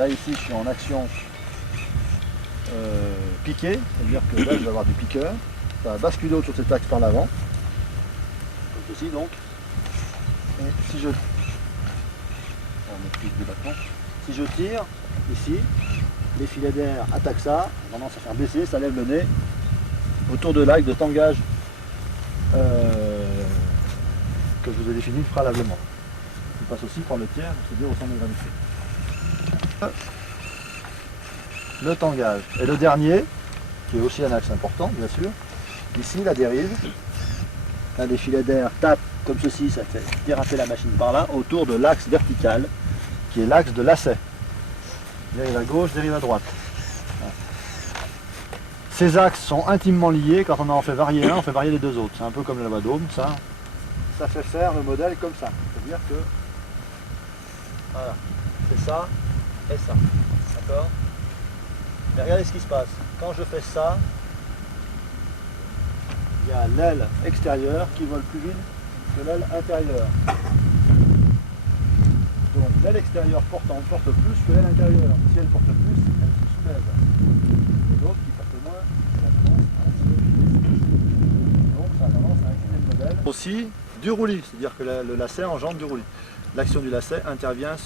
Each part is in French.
Là ici je suis en action piqué, c'est-à-dire que là je vais avoir des piqueurs. Ça va basculer autour de cet axe par l'avant, comme ceci donc. Et si je... On maîtrise des battements. Si je tire, ici, les filets d'air attaquent ça, on tendance à faire baisser, ça lève le nez autour de l'axe de tangage que je vous ai défini préalablement. Il passe aussi par le tiers, c'est-à-dire au centre de gravité. Le tangage. Et le dernier, qui est aussi un axe important, bien sûr, ici la dérive. Là, les filets d'air tapent comme ceci, ça fait déraper la machine par là, autour de l'axe vertical, qui est l'axe de lacet. Dérive à gauche, dérive à droite. Voilà. Ces axes sont intimement liés. Quand on en fait varier un, on fait varier les deux autres. C'est un peu comme le lavadome, ça. Ça fait faire le modèle comme ça. C'est-à-dire que voilà, c'est ça et ça. D'accord? Mais regardez ce qui se passe. Quand je fais ça, il y a l'aile extérieure qui vole plus vite que l'aile intérieure. Donc l'aile extérieure porte plus que l'aile intérieure. Si elle porte plus, elle se soulève. Et l'autre qui porte moins, elle a tendance à se... Donc ça a tendance à incliner le modèle. Aussi du roulis, c'est-à-dire que le lacet engendre du roulis. L'action du lacet intervient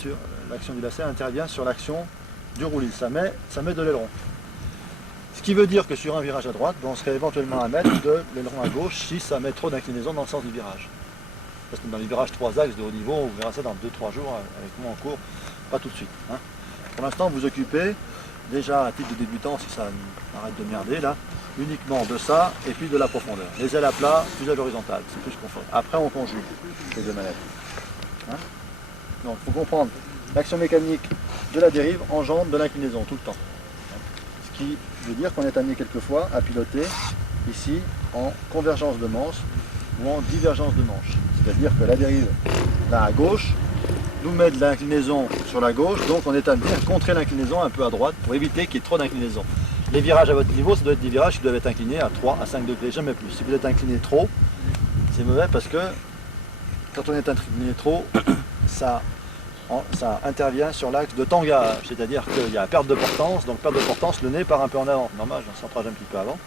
sur l'action du roulis. Ça met de l'aileron. Ce qui veut dire que sur un virage à droite, on serait éventuellement à mettre de l'aileron à gauche si ça met trop d'inclinaison dans le sens du virage. Parce que dans les virages 3 axes de haut niveau, on verra ça dans 2-3 jours avec moi en cours, pas tout de suite. Hein. Pour l'instant, vous occupez, déjà à titre de débutant, si ça arrête de merder là, uniquement de ça et puis de la profondeur. Les ailes à plat, plus à l'horizontale, c'est plus confort. Après, on conjugue les deux manettes. Hein. Donc, il faut comprendre, l'action mécanique de la dérive engendre de l'inclinaison tout le temps. Ce qui veut dire qu'on est amené quelquefois à piloter ici en convergence de manche ou en divergence de manche. C'est-à-dire que la dérive, là à gauche, nous met de l'inclinaison sur la gauche, donc on est amené à contrer l'inclinaison un peu à droite pour éviter qu'il y ait trop d'inclinaison. Les virages à votre niveau, ça doit être des virages qui doivent être inclinés à 3 à 5 degrés, jamais plus. Si vous êtes incliné trop, c'est mauvais parce que quand on est incliné trop, ça intervient sur l'axe de tangage, c'est-à-dire qu'il y a perte de portance, donc perte de portance, le nez part un peu en avant. Normal, j'en centrage un petit peu avant.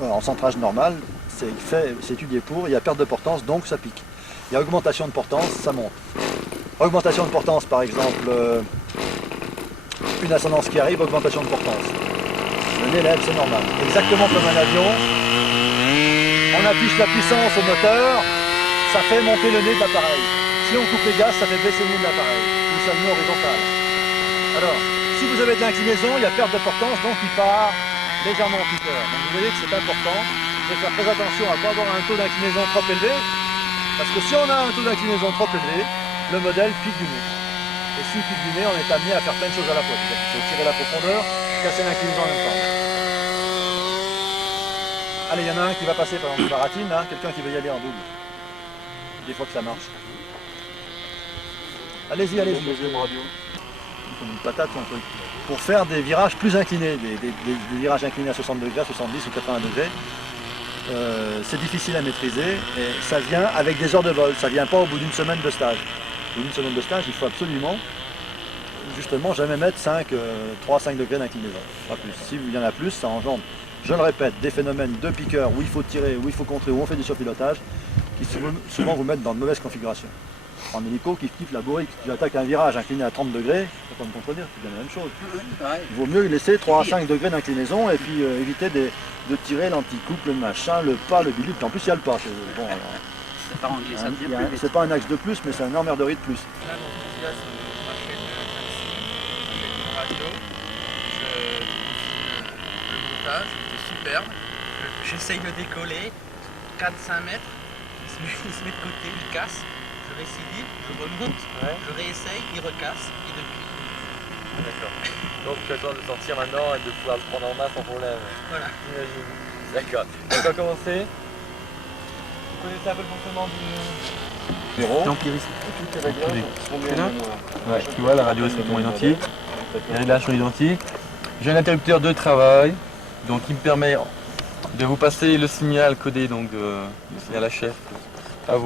En centrage normal, c'est étudié pour, il y a perte de portance, donc ça pique. Il y a augmentation de portance, ça monte. Augmentation de portance, par exemple, une ascendance qui arrive, augmentation de portance. Le nez lève, c'est normal. Exactement comme un avion, on affiche la puissance au moteur, ça fait monter le nez de l'appareil. Si on coupe les gaz, ça fait baisser le nez de l'appareil, ou ça le met horizontal. Alors, si vous avez de l'inclinaison, il y a perte de portance, donc il part légèrement en piqueur. Donc vous voyez que c'est important de faire très attention à ne pas avoir un taux d'inclinaison trop élevé, parce que si on a un taux d'inclinaison trop élevé, le modèle pique du nez. Et s'il pique du nez, on est amené à faire plein de choses à la fois. Il faut tirer la profondeur, casser l'inclinaison en même temps. Allez, il y en a un qui va passer par exemple la baratine, là, quelqu'un qui veut y aller en double. Des fois que ça marche. Allez-y, allez-y. Comme une patate ou un truc. Pour faire des virages plus inclinés, des virages inclinés à 60 degrés, 70 ou 80 degrés, c'est difficile à maîtriser et ça vient avec des heures de vol, ça vient pas au bout d'une semaine de stage. Au bout d'une semaine de stage, il faut absolument, justement, jamais mettre 3-5 degrés d'inclinaison, pas plus. Si il y en a plus, ça engendre, je le répète, des phénomènes de piqueur où il faut tirer, où il faut contrer, où on fait du surpilotage, qui souvent vous mettent dans de mauvaises configurations. En hélico, kiff la bourrique, tu attaques un virage incliné à 30 degrés, tu vas pas me contredire, c'est bien la même chose. Il vaut mieux y laisser 3 à 5 degrés d'inclinaison et puis éviter de tirer l'anticouple, le machin, le pas, le bidule, puis en plus il y a le pas. Bon, C'est pas en glissade de plus. C'est pas un axe de plus, mais c'est un emmerderie de plus. Là, donc, là, c'est ma chaîne avec une radio. Je diffuse le montage, c'est superbe. J'essaye de décoller, 4-5 mètres, il se met de côté, il casse. Je récidive, je remonte, je réessaye, il recasse, et depuis. D'accord. Donc tu attends de sortir maintenant et de pouvoir le prendre en main sans problème. Voilà. J'imagine. D'accord. Donc on va commencer. Vous connaissez un peu le fonctionnement du bureau. Donc il Toutes les réglages sont bien là. Ouais, tu vois la radio est strictement identique. Les réglages sont identiques. J'ai un interrupteur de travail, donc il me permet de vous passer le signal codé, donc le signal HF à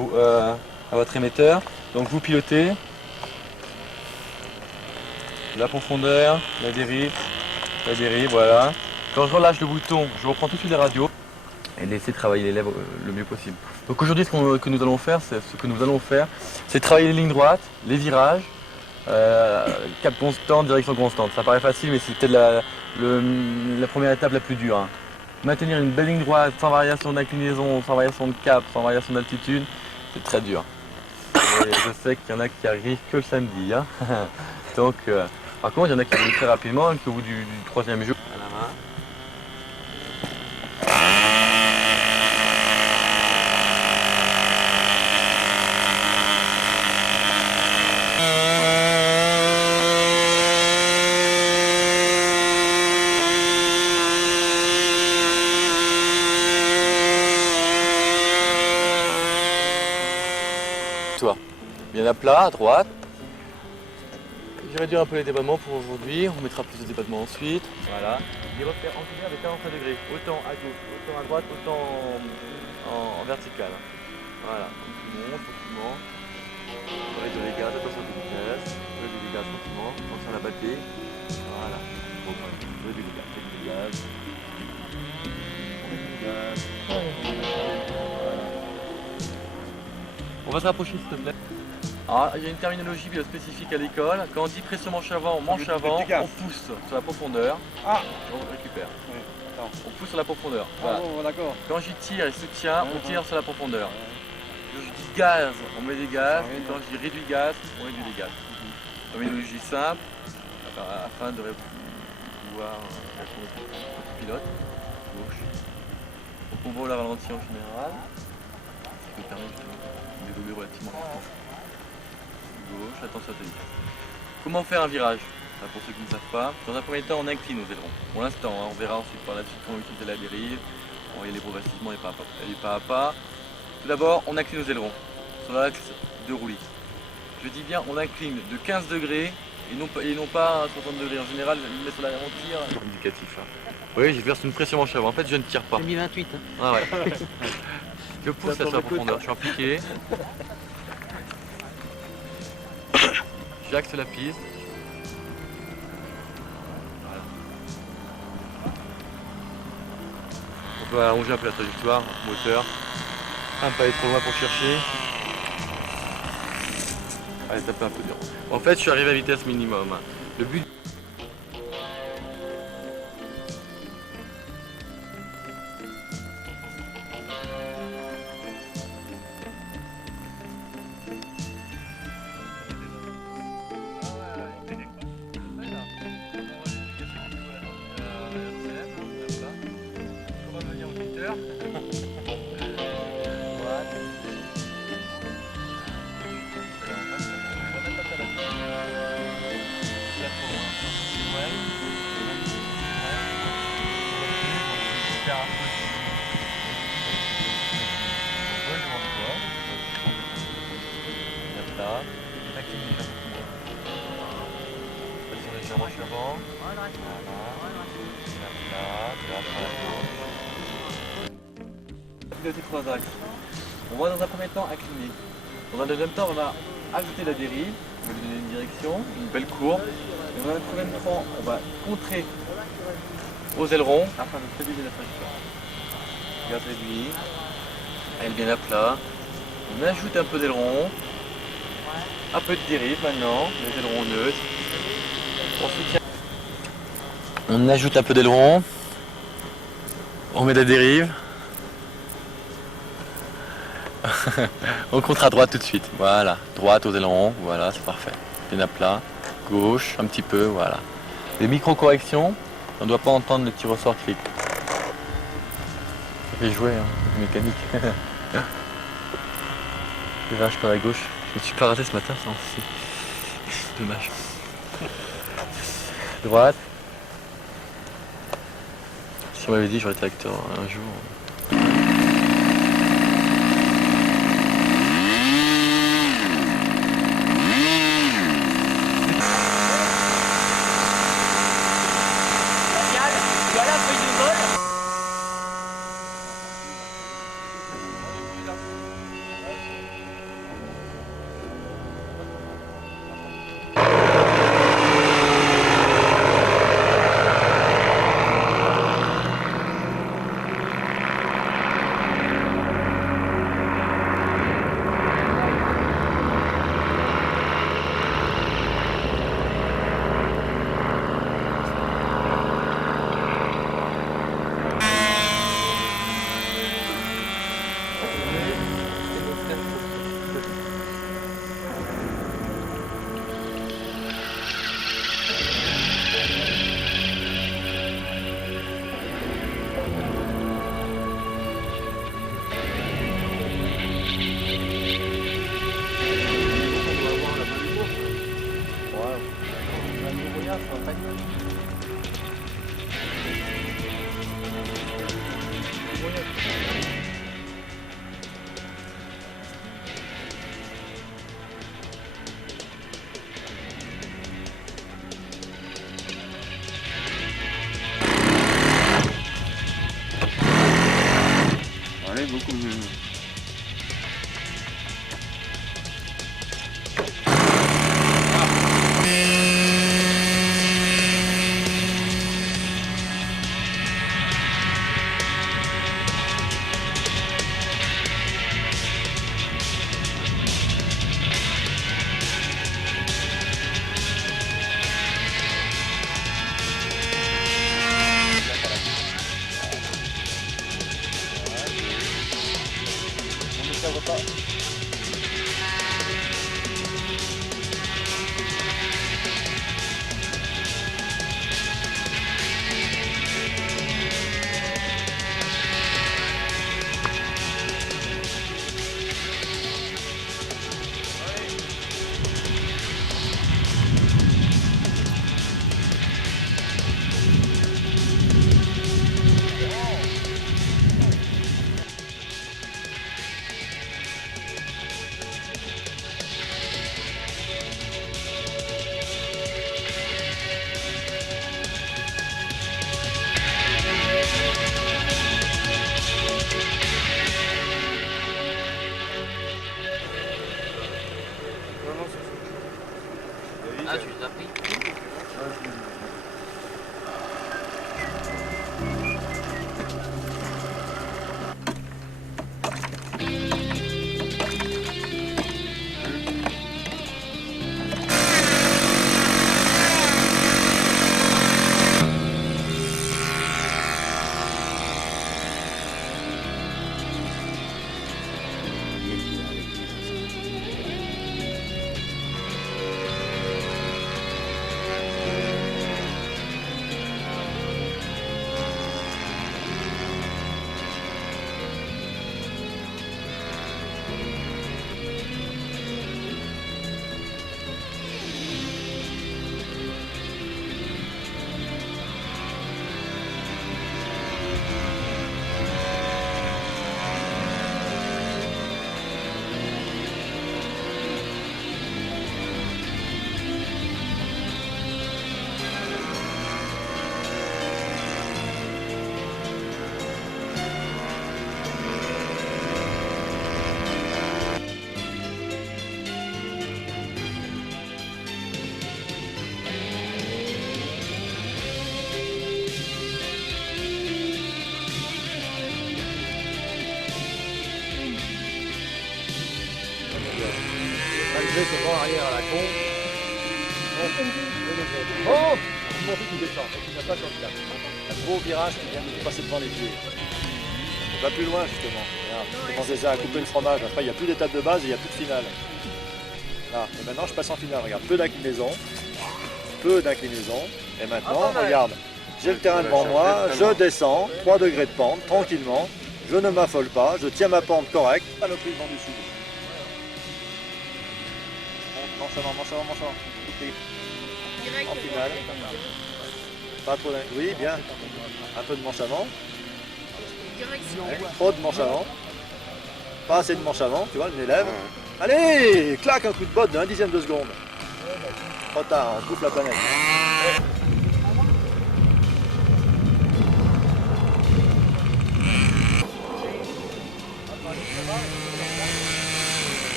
votre émetteur. Donc vous pilotez. la profondeur, la dérive, voilà. Quand je relâche le bouton, je reprends tout de suite la radio et laisser travailler les lèvres le mieux possible. Donc aujourd'hui, ce que nous allons faire, c'est travailler les lignes droites, les virages, cap constant, direction constante. Ça paraît facile, mais c'est peut-être la première étape la plus dure, hein. Maintenir une belle ligne droite, sans variation d'inclinaison, sans variation de cap, sans variation d'altitude, c'est très dur. Et je sais qu'il y en a qui arrivent que le samedi, hein. Donc, par contre, il y en a qui arrivent très rapidement, hein, qu'au bout du 3e jour. À la main. Toi, bien à plat, à droite. J'ai réduit un peu les débattements pour aujourd'hui, on mettra plus de débattements ensuite. Voilà. Et refaire en lumière de 45 degrés, autant à gauche, autant à droite, autant en vertical. Voilà, on monte tranquillement. On réduit les gaz, attention à la vitesse, on réduit les gaz tranquillement, attention à la batterie. Voilà, on réduit les gaz, on réduit les gaz. On va se rapprocher s'il te plaît. Alors, il y a une terminologie spécifique à l'école. Quand on dit pression manche avant, on pousse sur la profondeur. Ah, On récupère. oui. On pousse sur la profondeur. Voilà. Ah bon, d'accord. Quand j'y tire et soutien, on tire sur la profondeur. Quand je dis gaz, on met des gaz. Et quand je dis réduit gaz, on réduit des gaz. Terminologie simple, afin de pouvoir être notre pilote. Gauche. Donc on voit la ralentie en général. Ce qui permet de développer relativement rapidement. Gauche, attention à ta vitesse. Comment faire un virage? Pour ceux qui ne savent pas, dans un premier temps on incline aux ailerons. Pour l'instant, hein, on verra ensuite par la suite comment utiliser la dérive, on va y aller progressivement et pas à pas. Tout d'abord, on incline aux ailerons sur l'axe de roulis. Je dis bien on incline de 15 degrés et non pas à 60 degrés. En général, il met sur la tire indicatif. Hein. Oui, je verse une pression manche avant. En fait, je ne tire pas. J'ai mis 28. Hein. Ah ouais. Je pousse sur la profondeur, je suis impliqué. J'axe la piste. Voilà. On peut allonger un peu la trajectoire, moteur. Pas aller trop loin pour chercher. Allez, taper un peu dur. En fait, je suis arrivé à vitesse minimum. Le but. Piloter 3 axes. On va dans un premier temps incliner. Dans un deuxième temps, on va ajouter la dérive, on va lui donner une direction, une belle courbe. Et dans un troisième temps, on va contrer aux ailerons afin de stabiliser la trajectoire. Gaz réduit, elle bien à plat. On ajoute un peu d'aileron, un peu de dérive maintenant, les ailerons neutres. On soutient. On ajoute un peu d'aileron, on met de la dérive. On contre à droite tout de suite, voilà, droite aux ailerons, voilà, c'est parfait. Bien à plat, gauche, un petit peu, voilà. Les micro-corrections, on ne doit pas entendre le petit ressort clic. Ça fait jouer, hein, mécanique. Les vaches par la gauche, je me suis pas raté ce matin, c'est dommage. Droite. Si on m'avait dit j'aurais été acteur un jour. Ah, tu les as pris? Malgré ce vent arrière à la con. Oh, il m'en fait qu'il descend, et qu'il n'a pas sur le cap. Un gros virage qui vient de nous passer devant les pieds. On va plus loin justement. Regarde, je commence déjà à couper le fromage. Après, il n'y a plus d'étape de base et il n'y a plus de finale. Là, et maintenant je passe en finale. Regarde, peu d'inclinaison. Et maintenant, regarde, j'ai le terrain devant moi, je descends, 3 degrés de pente, tranquillement. Je ne m'affole pas, je tiens ma pente correcte. Pas le prix devant dessus. Manche avant. En finale. Pas trop d'inclinaison. Oui, bien. Un peu de manche avant. Ouais, trop de manche avant. Pas assez de manche avant, tu vois, le nez lève. Allez, claque un coup de botte de 1/10 de seconde. Trop tard, on bouffe la planète.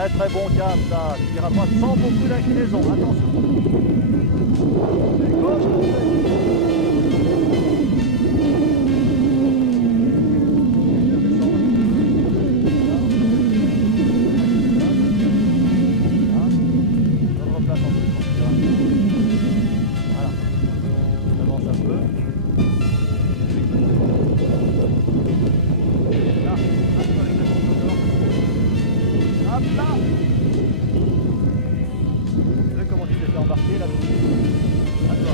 Un très bon cap ça, tu n'iras pas sans beaucoup d'inclinaison, attention. Comment tu t'es fait embarquer là? À toi.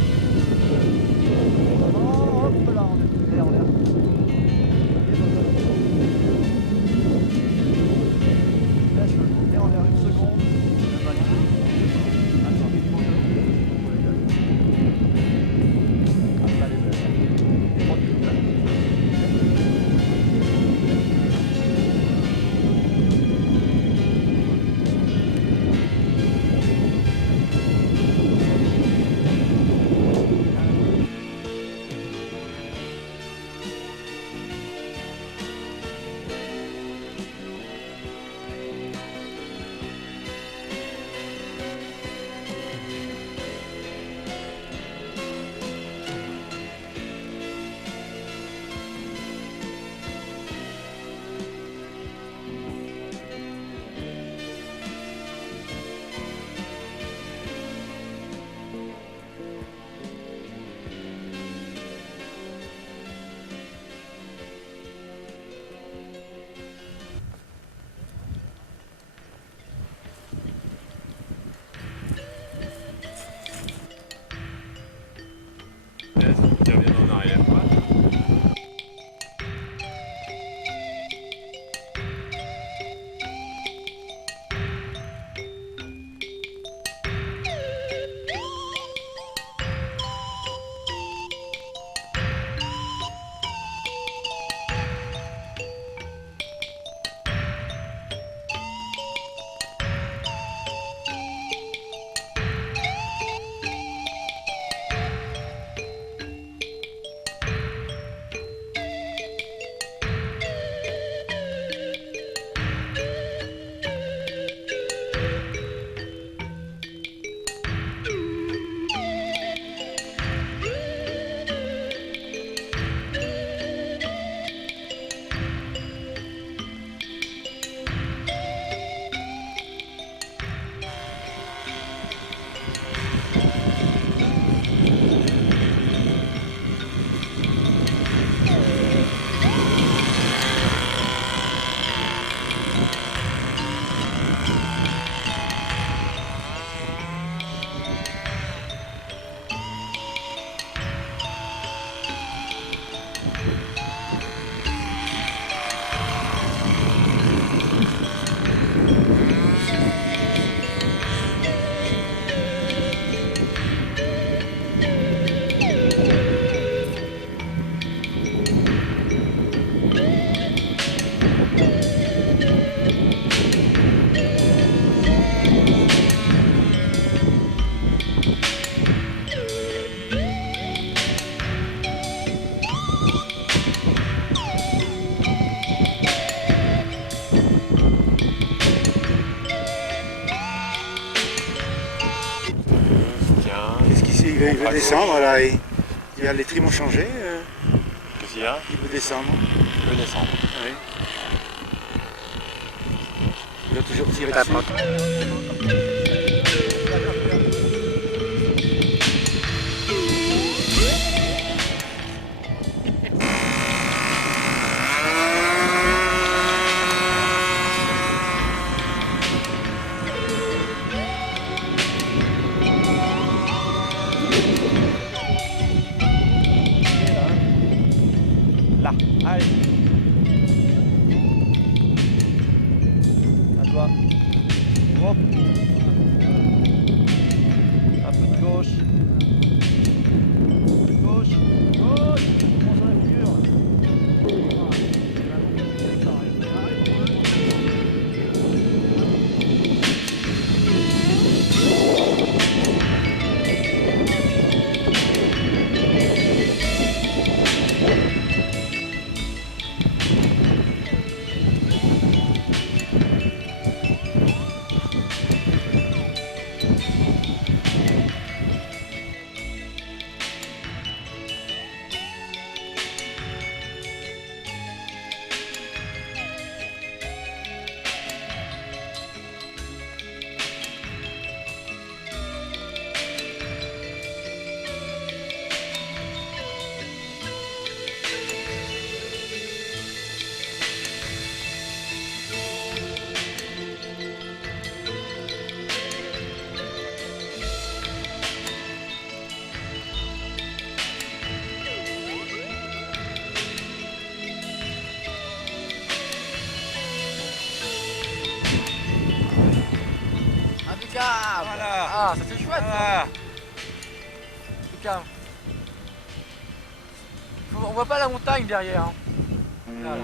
il veut descendre là. Les trims ont changé. Qu'est-ce qu'il y a? Il veut descendre. Il veut descendre. Oui. Il doit toujours tirer dessus. Là, allez. À toi. Hop. Un peu de gauche. Gauche. Gauche. Prends sur la figure. Voilà. Ah, c'était chouette. Voilà. Calme. On voit pas la montagne derrière. Hein. Voilà.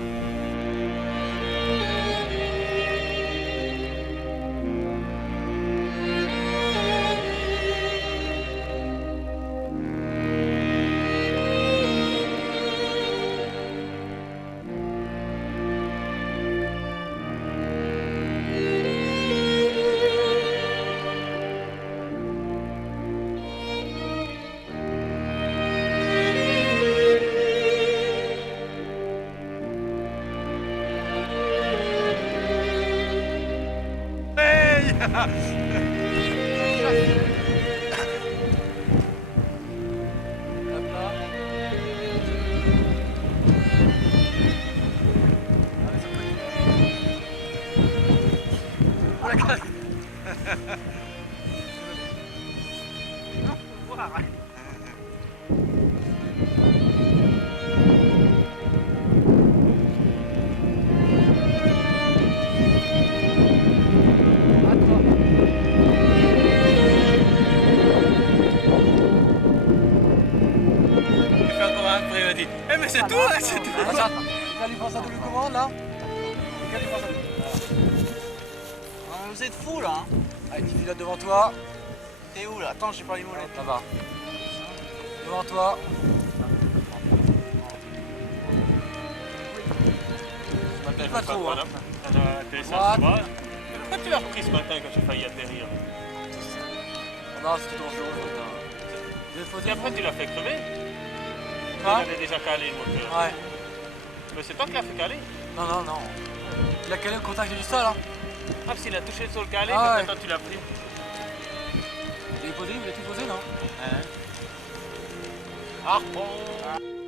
Eh mais c'est tout, c'est tout. Regarde, il prend sa double commande là. Regarde, il prend sa double. Vous êtes fous là. Allez, tu files devant toi. T'es où là? Attends, j'ai pas les mollets. Ça va. Devant toi. Pas trop, hein. Pourquoi tu l'as repris ce matin quand tu as failli atterrir? Non, c'était dangereux. Et après tu l'as fait crever? Tu Ouais. l'avais déjà calé le moteur. Ouais. Mais c'est toi qui l'as fait caler? Non, non, non. Il a calé au contact du sol. Hein. Ah, parce qu'il a touché le sol calé, Ah, quand ouais. maintenant tu l'as pris. Il est posé, il est tout posé, non? Ah bon.